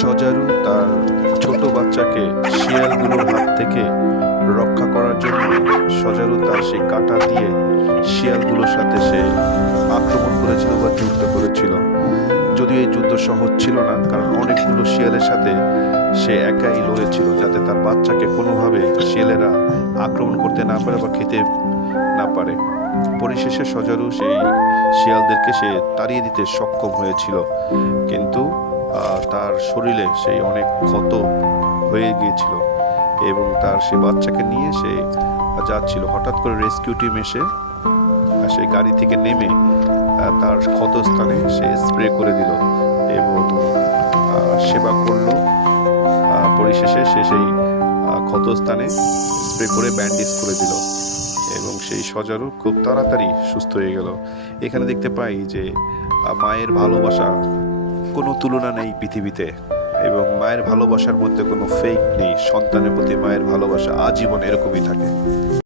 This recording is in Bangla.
সজারু তার ছোট বাচ্চাকে শিয়ালগুলোর হাত থেকে রক্ষা করার জন্য সজারু তার সেই কাঁটা দিয়ে শিয়ালগুলোর সাথে সে আক্রমণ করেছিল বা যুদ্ধ করেছিল। যদিও এই যুদ্ধ সহজ ছিল না, কারণ অনেকগুলো শিয়ালের সাথে সে একাই লড়েছিল যাতে তার বাচ্চাকে কোনোভাবে শিয়ালেরা আক্রমণ করতে না পারে বা খেতে না পারে। পরিশেষে সজারু সেই শিয়ালদেরকে সে তাড়িয়ে দিতে সক্ষম হয়েছিল, কিন্তু তার শরীরে সেই অনেক ক্ষত হয়ে গিয়েছিল এবং তার সে বাচ্চাকে নিয়ে সে যাচ্ছিল। হঠাৎ করে রেস্কিউ টিম এসে সেই গাড়ি থেকে নেমে তার ক্ষতস্থানে সে স্প্রে করে দিল এবং সেবা করলো। পরিশেষে সে সেই ক্ষতস্থানে স্প্রে করে ব্যান্ডেজ করে দিল এবং সেই সজারু খুব তাড়াতাড়ি সুস্থ হয়ে গেল। এখানে দেখতে পাই যে মায়ের ভালোবাসা কোনো তুলনা নেই পৃথিবীতে, এবং মায়ের ভালোবাসার মধ্যে কোনো ফেক নেই। সন্তানের প্রতি মায়ের ভালোবাসা আজীবন এরকমই থাকে।